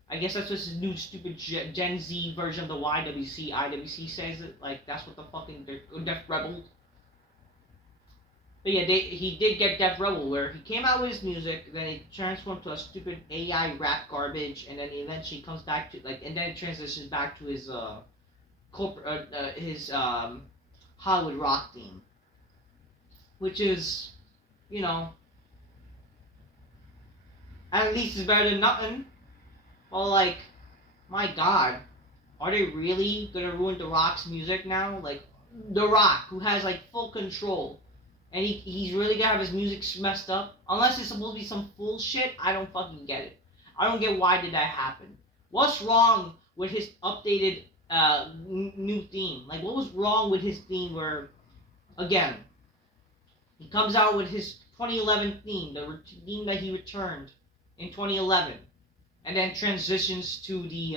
I guess that's just a new stupid Gen Z version of the YWC. IWC says it. Like, that's what the fucking Def Rebelled. But yeah, he did get Def Rebel, where he came out with his music, then it transformed to a stupid AI rap garbage, and then he eventually comes back to and then it transitions back to his Hollywood rock theme, which is, at least it's better than nothing. Well, like, my God, are they really gonna ruin The Rock's music now? Like, The Rock, who has like full control. And he's really gonna have his music messed up? Unless it's supposed to be some full shit, I don't fucking get it. I don't get why did that happen. What's wrong with his updated new theme? Like, what was wrong with his theme where, again, he comes out with his 2011 theme, the theme that he returned in 2011, and then transitions to the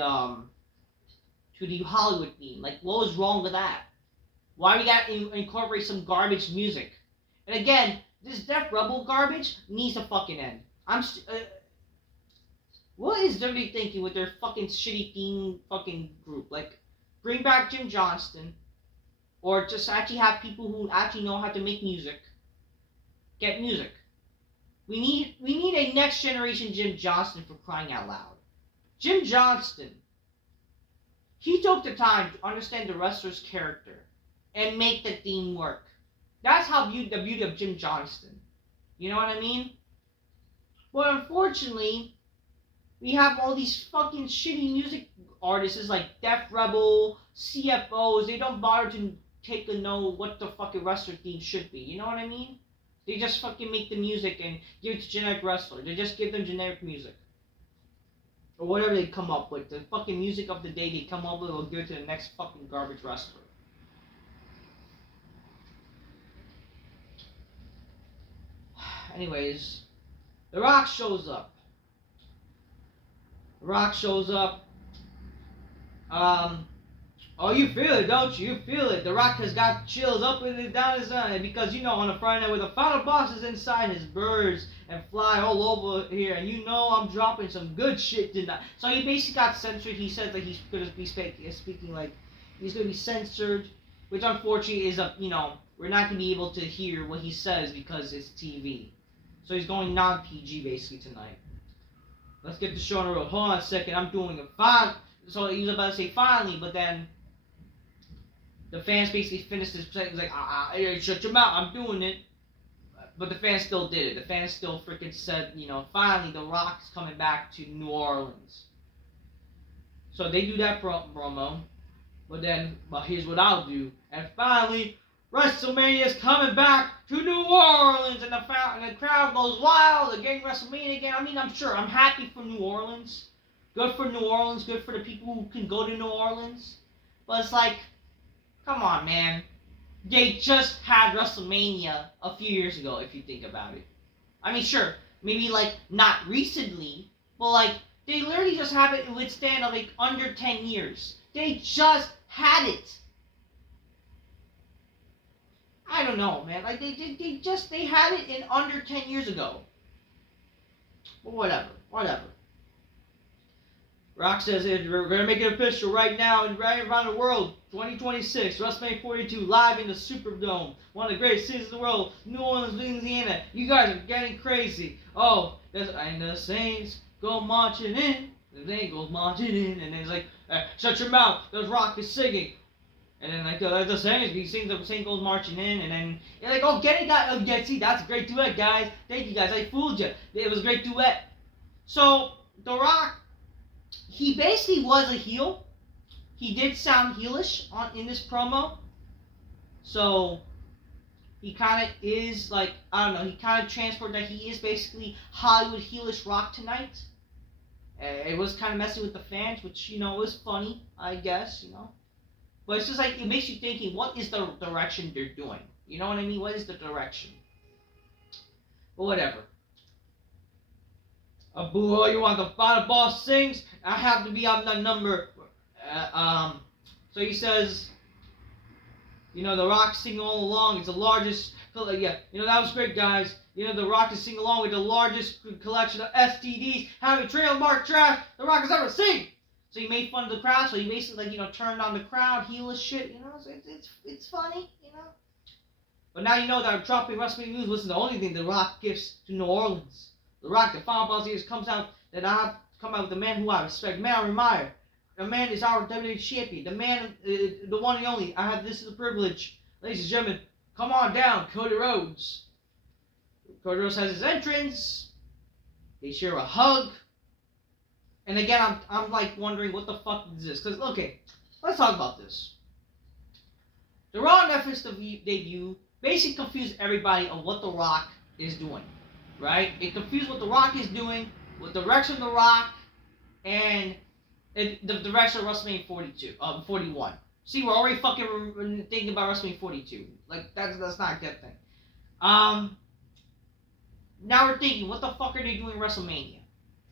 Hollywood theme. Like, what was wrong with that? Why we gotta incorporate some garbage music? And again, this Def Rebel garbage needs to fucking end. What is WWE thinking with their fucking shitty theme fucking group? Like, bring back Jim Johnston, or just actually have people who actually know how to make music get music. We need a next generation Jim Johnston, for crying out loud. Jim Johnston, he took the time to understand the wrestler's character and make the theme work. That's the beauty of Jim Johnston. You know what I mean? But unfortunately, we have all these fucking shitty music artists like Def Rebel, CFOs. They don't bother to take a know what the fucking wrestler theme should be. You know what I mean? They just fucking make the music and give it to generic wrestler. They just give them generic music. Or whatever they come up with. The fucking music of the day they come up with will give it to the next fucking garbage wrestler. Anyways, The Rock shows up. Oh, you feel it, don't you? You feel it. The Rock has got chills up and down his side because, on a Friday night where the final boss is inside, his birds and fly all over here, and I'm dropping some good shit tonight. So he basically got censored. He said that he's going to be speaking like he's going to be censored, which unfortunately is we're not going to be able to hear what he says because it's TV. So he's going non-PG basically tonight. Let's get the show on the road. Hold on a second, I'm doing it fine. So he was about to say finally, but then the fans basically finished his play. He was like, shut your mouth, I'm doing it. But the fans still did it. The fans still freaking said, finally The Rock's coming back to New Orleans. So they do that promo. But here's what I'll do. And finally, WrestleMania is coming back to New Orleans, and the crowd goes wild. They're getting WrestleMania again. I mean, I'm happy for New Orleans. Good for New Orleans. Good for the people who can go to New Orleans. But it's like, come on, man. They just had WrestleMania a few years ago, if you think about it. I mean, sure, maybe like not recently, but like they literally just have it withstand of like under 10 years. They just had it. I don't know, man. Like they had it in under 10 years ago. But whatever. Rock says we're gonna make it official right now and right around the world. 2026, WrestleMania 42, live in the Superdome, one of the greatest cities in the world, New Orleans, Louisiana. You guys are getting crazy. Oh, and the Saints go marching in. The Saints goes marching in, and then it's like, shut your mouth. The Rock is singing. And then like the Saints, you sing the Saints goes marching in, and then you're like, oh, get it, guys. Oh, yeah, see, that's a great duet, guys. Thank you, guys. I fooled you. It was a great duet. So The Rock, he basically was a heel. He did sound heelish in this promo. So he kind of is like, I don't know, he kind of transported that he is basically Hollywood heelish Rock tonight. It was kind of messing with the fans, which, was funny, I guess, But it's just like, it makes you thinking, what is the direction they're doing? You know what I mean? What is the direction? But whatever. Boo, you want the final boss sings? I have to be on the number. So he says, The Rock singing all along. It's the largest. Yeah, that was great, guys. The Rock is singing along with the largest collection of STDs having trademark trash The Rock has ever seen. So he made fun of the crowd. So he basically turned on the crowd, heelish shit. So it's funny. But now you know that I'm dropping WrestleMania news wasn't the only thing The Rock gives to New Orleans. The Rock, the final boss here, comes out that I have come out with the man who I respect, the man I admire. The man is our WWE champion. The man, the one and only. This is a privilege. Ladies and gentlemen, come on down, Cody Rhodes. Cody Rhodes has his entrance. They share a hug. And again, I'm like wondering what the fuck is this? Because, okay, let's talk about this. The Raw Netflix debut basically confused everybody on what The Rock is doing. Right? It confused what The Rock is doing, with the direction of The Rock, and the direction of WrestleMania 41. See, we're already fucking thinking about WrestleMania 42. Like, that's not a good thing. Now we're thinking, what the fuck are they doing in WrestleMania?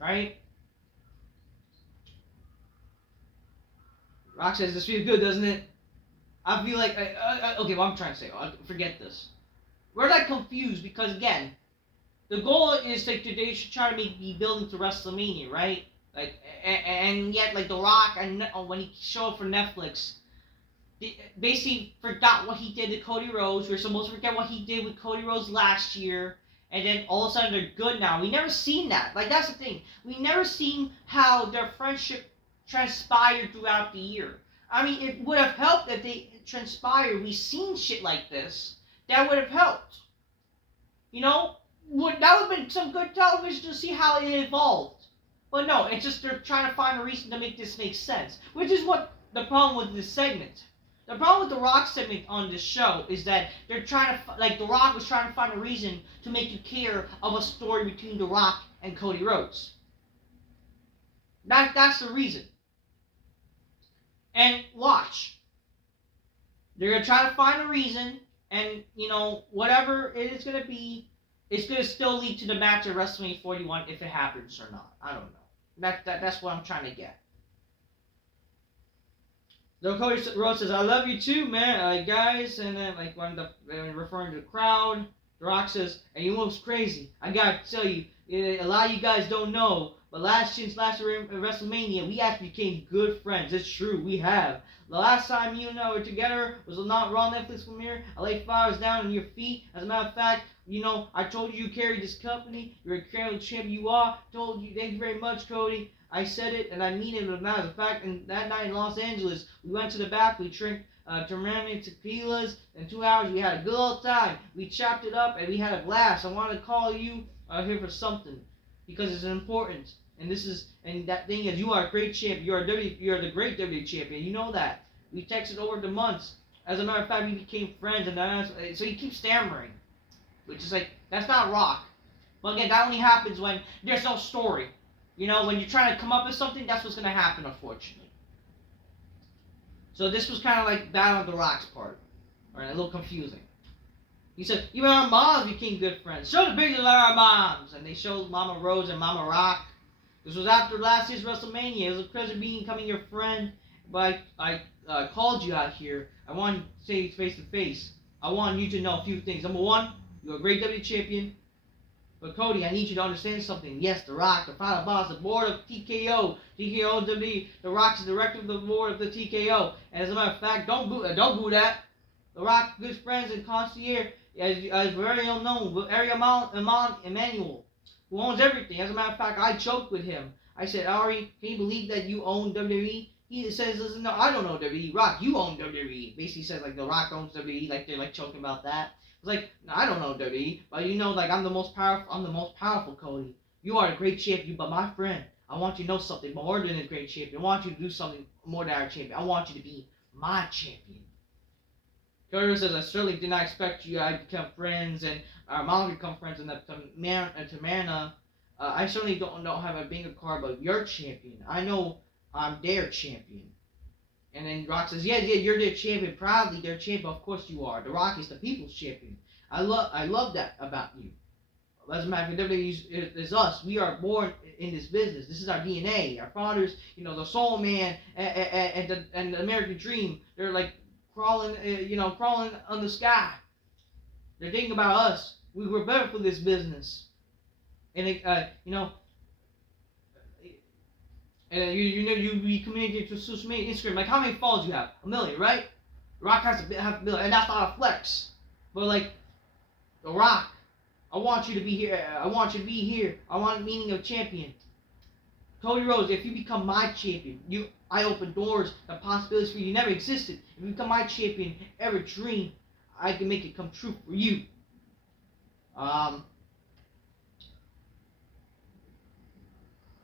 Right? Rock says, this feels good, doesn't it? I feel like, okay, what I'm trying to say, forget this. We're like confused because, again, the goal is like they should try to be building to WrestleMania, right? Like, and yet like The Rock, and when he showed up for Netflix, they basically forgot what he did to Cody Rhodes. We're supposed to forget what he did with Cody Rhodes last year, and then all of a sudden they're good now. We never seen that. Like, that's the thing. We never seen how their friendship transpired throughout the year. I mean, it would have helped if they transpired. We seen shit like this. That would have helped. That would have been some good television to see how it evolved. But no, it's just they're trying to find a reason to make this make sense. Which is what the problem with this segment. The problem with the Rock segment on this show is that they're trying to, The Rock was trying to find a reason to make you care of a story between The Rock and Cody Rhodes. That's the reason. And watch. They're going to try to find a reason, and, whatever it is going to be, it's going to still lead to the match at WrestleMania 41 if it happens or not. I don't know. That's what I'm trying to get. Though Cody Rhodes says, I love you too, man, guys. And then, when referring to the crowd, The Rock says, and you know what's crazy? I got to tell you, a lot of you guys don't know, but since last year at WrestleMania, we actually became good friends. It's true, we have. The last time you and I were together was not Raw Netflix premiere. I laid flowers down on your feet. As a matter of fact, I told you carried this company. You're a incredible champion you are. Told you, thank you very much, Cody. I said it, and I mean it. As a matter of fact, and that night in Los Angeles, we went to the back. We drank Terramini tequilas. In 2 hours, we had a good old time. We chopped it up, and we had a blast. I wanted to call you here for something because it's important. And that thing is, you are a great champion. You are the great WWE champion. You know that. We texted over the months. As a matter of fact, we became friends, and so he keeps stammering, which is that's not Rock. But again, that only happens when there's no story. When you're trying to come up with something, that's what's going to happen, unfortunately. So this was kind of like bad on The Rock's part. Alright, a little confusing. He said, even our moms became good friends. Show the pictures of our moms. And they showed Mama Rhodes and Mama Rock. This was after last year's Wrestlemania. It was a pleasure becoming your friend. But I called you out here. I wanted to say face to face. I want you to know a few things. Number one, you're a great WWE champion. But Cody, I need you to understand something. Yes, The Rock, the final boss, the board of TKO, WWE, The Rock's the director of the board of the TKO. And as a matter of fact, don't boo that. The Rock, good friends and concierge, as very unknown, Ari Emanuel, who owns everything. As a matter of fact, I joked with him. I said, Ari, can you believe that you own WWE? He says, listen, no, I don't know WWE. Rock, you own WWE. Basically says, like, The Rock owns WWE. Like, they're, like, joking about that. It's like, no, I don't know WWE. But, you know, like, I'm the most powerful, Cody. You are a great champion, but my friend, I want you to know something more than a great champion. I want you to do something more than our champion. I want you to be my champion. Cody says, I certainly did not expect you to become friends, and our mom become friends, and Tamarana, I certainly don't have a bingo card, but you're champion. I know I'm their champion. And then Rock says, yeah, you're their champion. Proudly their champion. Of course you are. The Rock is the people's champion. I love that about you. As a matter of fact, WWE is us. We are born in this business. This is our DNA. Our fathers, you know, the Soul Man and the American Dream, they're like crawling on the sky. They're thinking about us. We were better for this business. And you communicate through social media, Instagram. Like, how many followers you have? 1 million, right? Rock has to have 1 million, and that's not a flex. But like, The Rock, I want you to be here. I want you to be here. I want meaning of champion. Cody Rhodes, if you become my champion, I open doors and possibilities for you never existed. If you become my champion, every dream, I can make it come true for you.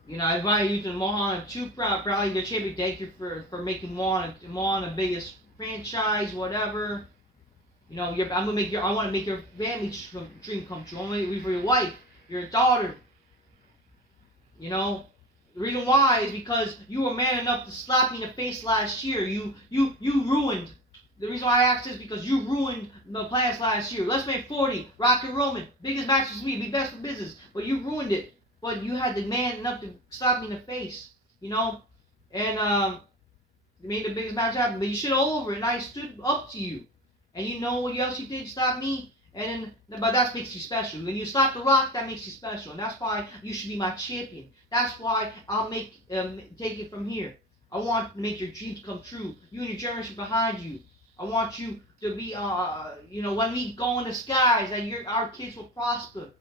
You know, I invite you to Moana 2 proudly the champion. Thank you for making Moana the biggest franchise, whatever. You know, I want to make your family dream come true. I want to make it for your wife, your daughter. You know, the reason why is because you were man enough to slap me in the face last year. You ruined. The reason why I asked is because you ruined the plans last year. Let's make 40, Rock and Roman, biggest match for me, be best for business. But you ruined it. But you had the man enough to slap me in the face, you know, and you made the biggest match happen. But you should have over it, and I stood up to you. And you know what else you did? Stop me. But that makes you special. When you slap The Rock, that makes you special, and that's why you should be my champion. That's why I'll take it from here. I want to make your dreams come true. You and your generation behind you. I want you to be, when we go in the skies, that our kids will prosper.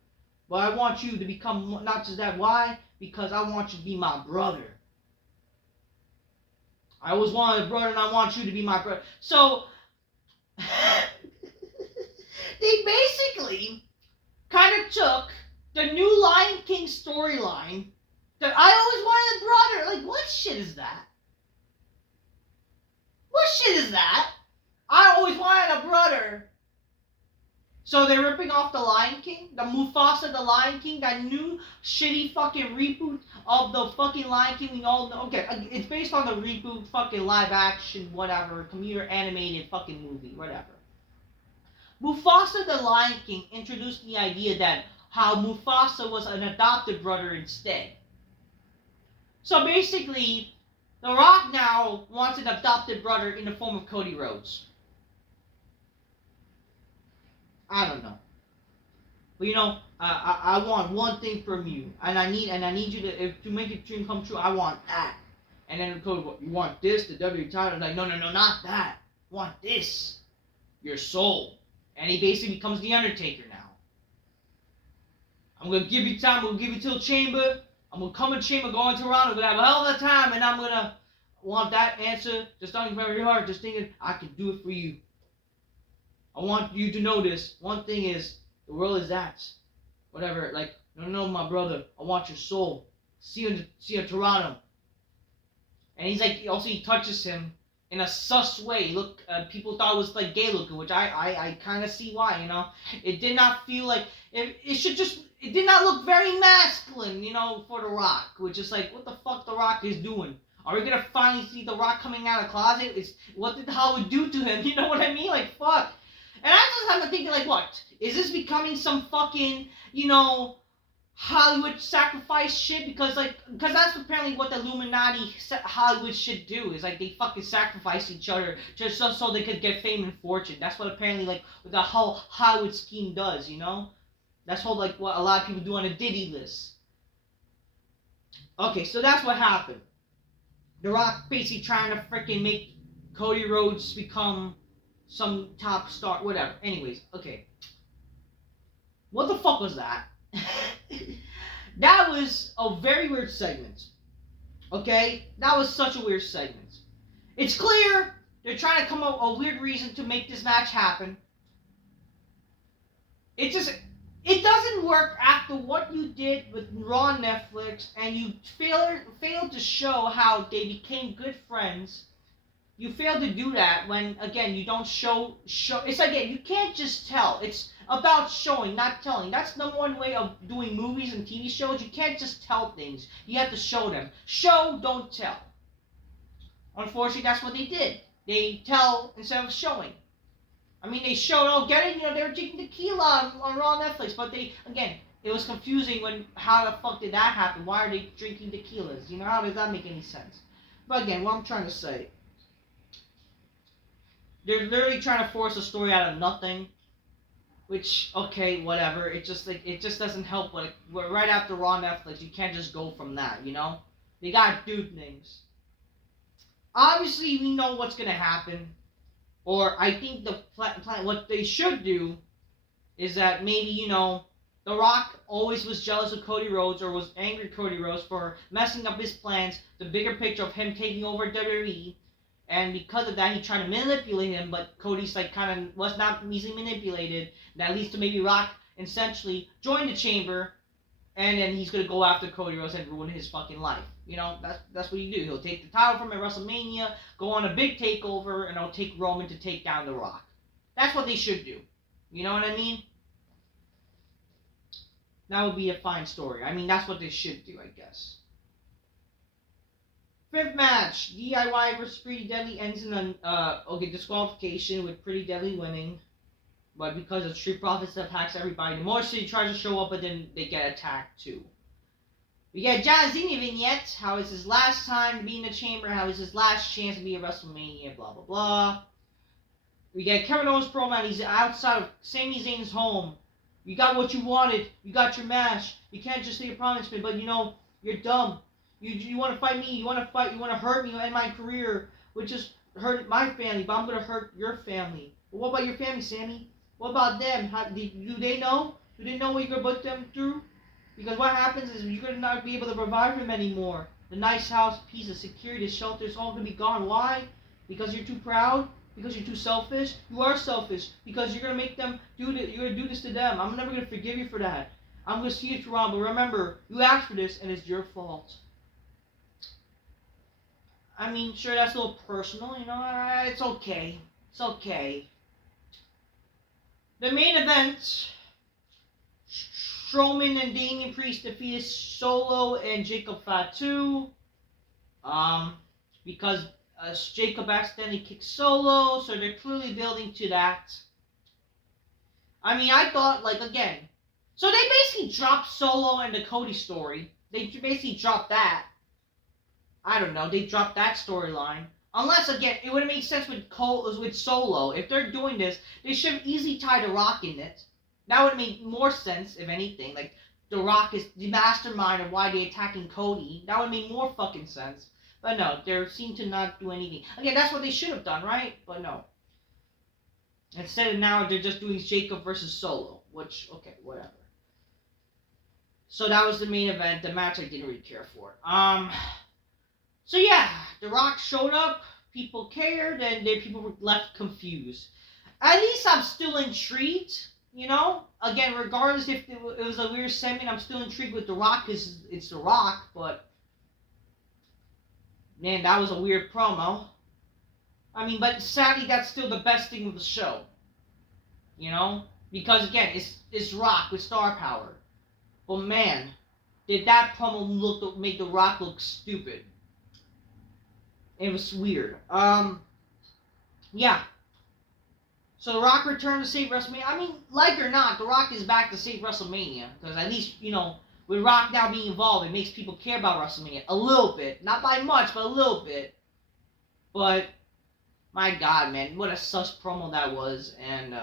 But I want you to become not just that. Why? Because I want you to be my brother. I always wanted a brother, and I want you to be my brother. So they basically kind of took the new Lion King storyline that I always wanted a brother. Like, what shit is that? What shit is that? I always wanted a brother. So they're ripping off the Lion King, the Mufasa the Lion King, that new shitty fucking reboot of the fucking Lion King we all know. Okay, it's based on the reboot fucking live action, whatever, computer animated fucking movie, whatever. Mufasa the Lion King introduced the idea that how Mufasa was an adopted brother instead. So basically, The Rock now wants an adopted brother in the form of Cody Rhodes. I don't know, but you know, I want one thing from you, and I need you to make your dream come true. I want that. And then Cody, you want this, the WWE title? I'm like, no, not that. I want this, your soul. And he basically becomes the Undertaker now. I'm gonna give you time. I'm gonna give you till Chamber. I'm gonna come to Chamber, go into Toronto. I'm gonna have a hell of a time, and I'm gonna want that answer. Just thinking very hard, just thinking I can do it for you. I want you to know this. One thing is, the world is that. Whatever, like, no, my brother. I want your soul. See you in Toronto. And he's like, also he touches him in a sus way. Look, people thought it was like gay looking, which I kind of see why, you know. It did not feel like, it did not look very masculine, you know, for The Rock. Which is like, what the fuck The Rock is doing? Are we gonna finally see The Rock coming out of the closet? What did Hollywood do to him? You know what I mean? Like, fuck. And I just have to think, like, what? Is this becoming some fucking, Hollywood sacrifice shit? Because that's apparently what the Illuminati Hollywood should do. Is, like, they fucking sacrifice each other just so they could get fame and fortune. That's what apparently, like, the whole Hollywood scheme does, That's what a lot of people do on a Diddy list. Okay, so that's what happened. The Rock basically trying to freaking make Cody Rhodes become some top star, whatever. Anyways, okay. What the fuck was that? That was a very weird segment. Okay? That was such a weird segment. It's clear they're trying to come up with a weird reason to make this match happen. It doesn't work after what you did with Raw on Netflix, and you failed to show how they became good friends. You fail to do that when, again, you don't show. It's again, you can't just tell. It's about showing, not telling. That's the one way of doing movies and TV shows. You can't just tell things. You have to show them. Show, don't tell. Unfortunately, that's what they did. They tell instead of showing. I mean, they showed, get it? They were drinking tequila on Raw Netflix, but it was confusing how the fuck did that happen? Why are they drinking tequilas? How does that make any sense? But again, what I'm trying to say, they're literally trying to force a story out of nothing, which, okay, whatever. It just doesn't help. But right after Raw Netflix, you can't just go from that, They gotta do things. Obviously, we know what's gonna happen. Or I think what they should do is that maybe, The Rock always was jealous of Cody Rhodes or was angry at Cody Rhodes for messing up his plans, the bigger picture of him taking over WWE. And because of that, he tried to manipulate him, but Cody's was not easily manipulated. That leads to maybe Rock essentially join the chamber, and then he's going to go after Cody Rhodes and ruin his fucking life. That's what you do. He'll take the title from him at Wrestlemania, go on a big takeover, and he'll take Roman to take down The Rock. That's what they should do. You know what I mean? That would be a fine story. I mean, that's what they should do, I guess. Fifth match, DIY versus Pretty Deadly ends in disqualification with Pretty Deadly winning. But because of Street Profits attacks everybody, the more City tries to show up, but then they get attacked too. We get John Cena vignette, how it's his last time to be in the chamber, how it's his last chance to be at WrestleMania, blah, blah, blah. We get Kevin Owens promo, and he's outside of Sami Zayn's home. You got what you wanted. You got your match. You can't just say a promise, but you're dumb. You want to fight me. You want to hurt me and my career, which just hurt my family, but I'm going to hurt your family. But what about your family, Sammy? What about them? Do they know? Do they know what you're going to put them through? Because what happens is you're going to not be able to provide for them anymore. The nice house, peace, the security, the shelter, it's all going to be gone. Why? Because you're too proud? Because you're too selfish? You are selfish. Because you're going to make them you're going to do this to them. I'm never going to forgive you for that. I'm going to see you through on, but remember, you asked for this and it's your fault. I mean, sure, that's a little personal, it's okay. It's okay. The main event, Strowman and Damian Priest defeated Solo and Jacob Fatu. Because Jacob accidentally kicked Solo, so they're clearly building to that. I mean, I thought, again. So they basically dropped Solo and the Cody story. They basically dropped that. I don't know, they dropped that storyline. Unless, again, it would have made sense with Solo. If they're doing this, they should have easily tied The Rock in it. That would have made more sense, if anything. The Rock is the mastermind of why they're attacking Cody. That would have made more fucking sense. But no, they seem to not do anything. Again, that's what they should have done, right? But no. Instead of now, they're just doing Jacob versus Solo. Which, okay, whatever. So that was the main event. The match I didn't really care for. So yeah, The Rock showed up, people cared, and people were left confused. At least I'm still intrigued, Again, regardless if it was a weird segment, I'm still intrigued with The Rock because it's The Rock, but man, that was a weird promo. I mean, but sadly, that's still the best thing of the show, Because again, it's Rock with star power. But man, did that promo make The Rock look stupid. It was weird. Yeah. So The Rock returned to save WrestleMania. I mean, like or not, The Rock is back to save WrestleMania. Because at least, with Rock now being involved, it makes people care about WrestleMania. A little bit. Not by much, but a little bit. But, my God, man. What a sus promo that was. And,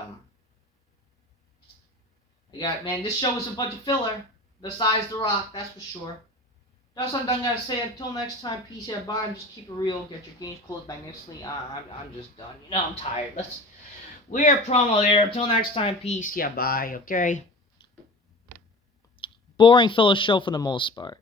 this show was a bunch of filler. Besides The Rock, that's for sure. That's what I'm done. Gotta say, until next time, peace, yeah, bye, and just keep it real. Get your games closed magnificently. I'm just done. I'm tired. Weird promo there. Until next time, peace, yeah, bye, okay? Boring filler show for the most part.